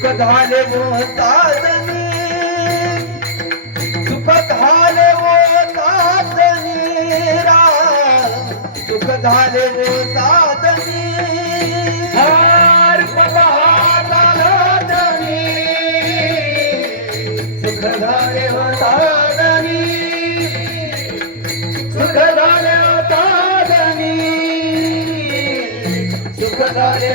सुख झाले वो साधने सुख झाले वो साधने राम सुख झाले वो साधने हार पवाराधनी सुख झाले होताधनी सुख झाले सुख झाले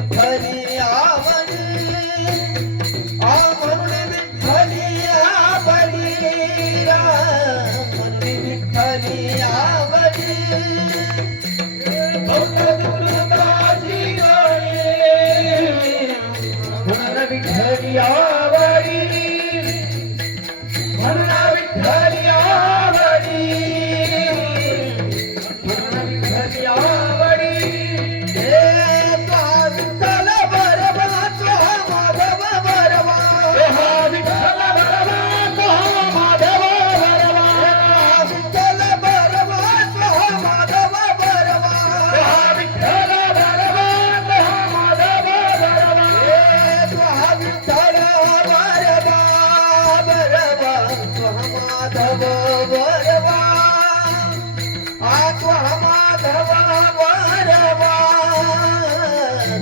हरी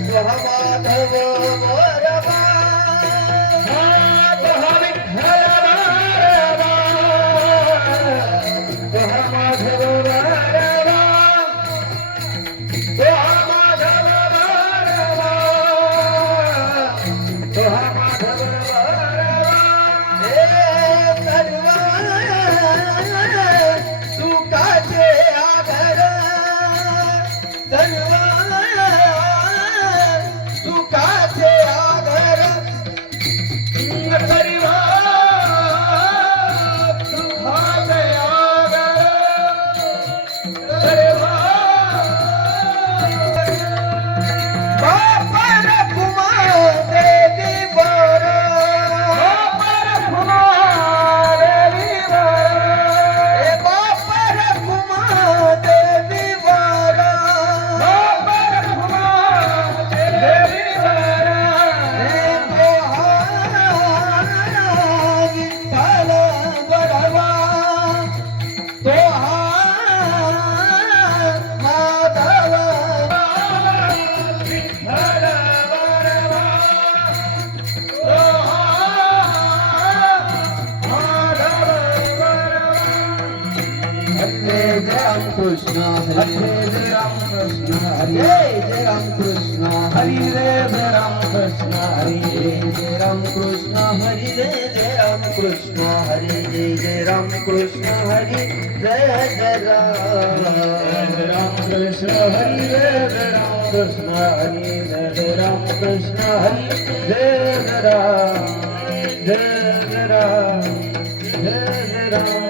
सुखाचे कृष्ण हरे राम कृष्ण हरे जय राम कृष्ण हरी देव राम कृष्ण हरी जय राम कृष्ण हरी जय जय राम कृष्ण हरे जय जय राम कृष्ण हरी जय जय राम राम कृष्ण हरी देव राम कृष्ण हरे जय राम कृष्ण हरी जय राम जय राम जय राम